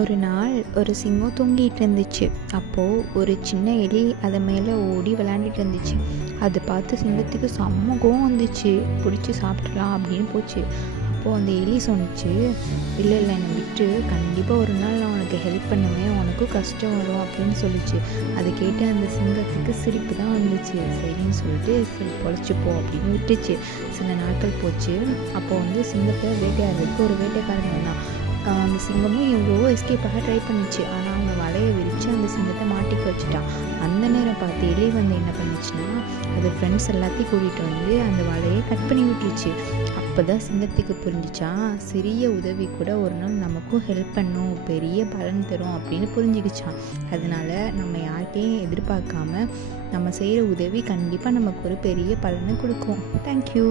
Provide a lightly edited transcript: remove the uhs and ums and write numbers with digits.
ஒரு நாள் ஒரு சிங்கம் தூங்கிட்டு இருந்துச்சு. அப்போது ஒரு சின்ன எலி அதை மேலே ஓடி விளையாண்டுட்டு இருந்துச்சு. அதை பார்த்து சிங்கத்துக்கு செம்ம கோவம் வந்துச்சு. பிடிச்சி சாப்பிட்றலாம் அப்படின்னு போச்சு. அப்போது அந்த எலி சொன்னிச்சு, இல்லை இல்லை என்னை விட்டு, கண்டிப்பாக ஒரு நாள் நான் உனக்கு ஹெல்ப் பண்ணுவேன், உனக்கும் கஷ்டம் வரும் அப்படின்னு சொல்லிச்சு. அதை கேட்டு அந்த சிங்கத்துக்கு சிரிப்பு தான் வந்துச்சு. சரின்னு சொல்லிட்டு சரி பொழைச்சிப்போ அப்படின்னு விட்டுச்சு. சில நாட்கள் போச்சு. அப்போது சிங்கத்தை வேட்டையாடுறதுக்கு ஒரு வேட்டைக்காரன் வந்தான். அந்த சிங்கமும் எவ்வளவோ எஸ்கேப் ஆக ட்ரை பண்ணிச்சு. ஆனால் அவங்க வலையை விரித்து அந்த சிங்கத்தை மாட்டிக்க வச்சுட்டான். அந்த நேரம் பார்த்து எலி வந்து என்ன பண்ணிச்சுன்னா, அது ஃப்ரெண்ட்ஸ் எல்லாத்தையும் கூட்டிகிட்டு வந்து அந்த வலையை கட் பண்ணி விட்டுருச்சு. அப்போ தான் சிங்கத்துக்கு புரிஞ்சிச்சா, சிறிய உதவி கூட ஒரு நாள் நமக்கும் ஹெல்ப் பண்ணும், பெரிய பலன் தரும் அப்படின்னு புரிஞ்சுக்கிச்சான். அதனால நம்ம யார்கிட்டையும் எதிர்பார்க்காம நம்ம செய்கிற உதவி கண்டிப்பாக நமக்கு ஒரு பெரிய பலனை கொடுக்கும். தேங்க்யூ.